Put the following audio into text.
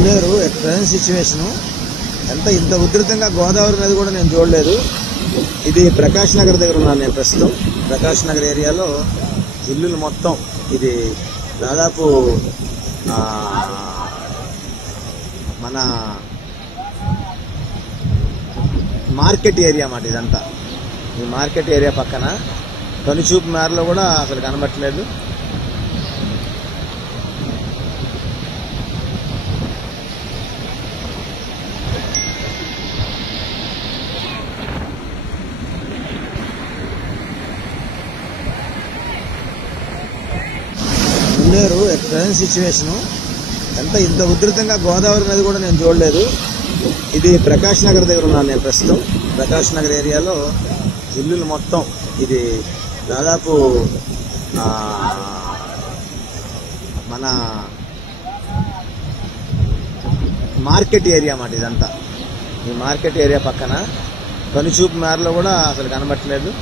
Munneru present situation ఇంత ఉధృతంగా గోదావరి నది కూడా నేను చూడలేదు. ఇది ప్రకాష్ నగర్ దగ్గర ఉన్నాను నేను ప్రస్తుతం. ప్రకాష్ నగర్ ఏరియాలో ఇల్లులు మొత్తం ఇది దాదాపు మన మార్కెట్ ఏరియా అన్నమాట. ఇదంతా ఈ మార్కెట్ ఏరియా పక్కన కనుచూపు మేరలో కూడా అసలు కనబట్టలేదు. మున్నేరు ప్రజెంట్ సిచ్యువేషను ఇంత ఉధృతంగా గోదావరి నది కూడా నేను చూడలేదు. ఇది ప్రకాష్ నగర్ దగ్గర ఉన్నాను నేను ప్రస్తుతం. ప్రకాష్ నగర్ ఏరియాలో ఇల్లులు మొత్తం ఇది దాదాపు మన మార్కెట్ ఏరియా అన్నమాట. ఇదంతా ఈ మార్కెట్ ఏరియా పక్కన కనుచూపు మేరలో కూడా అసలు కనబట్టలేదు.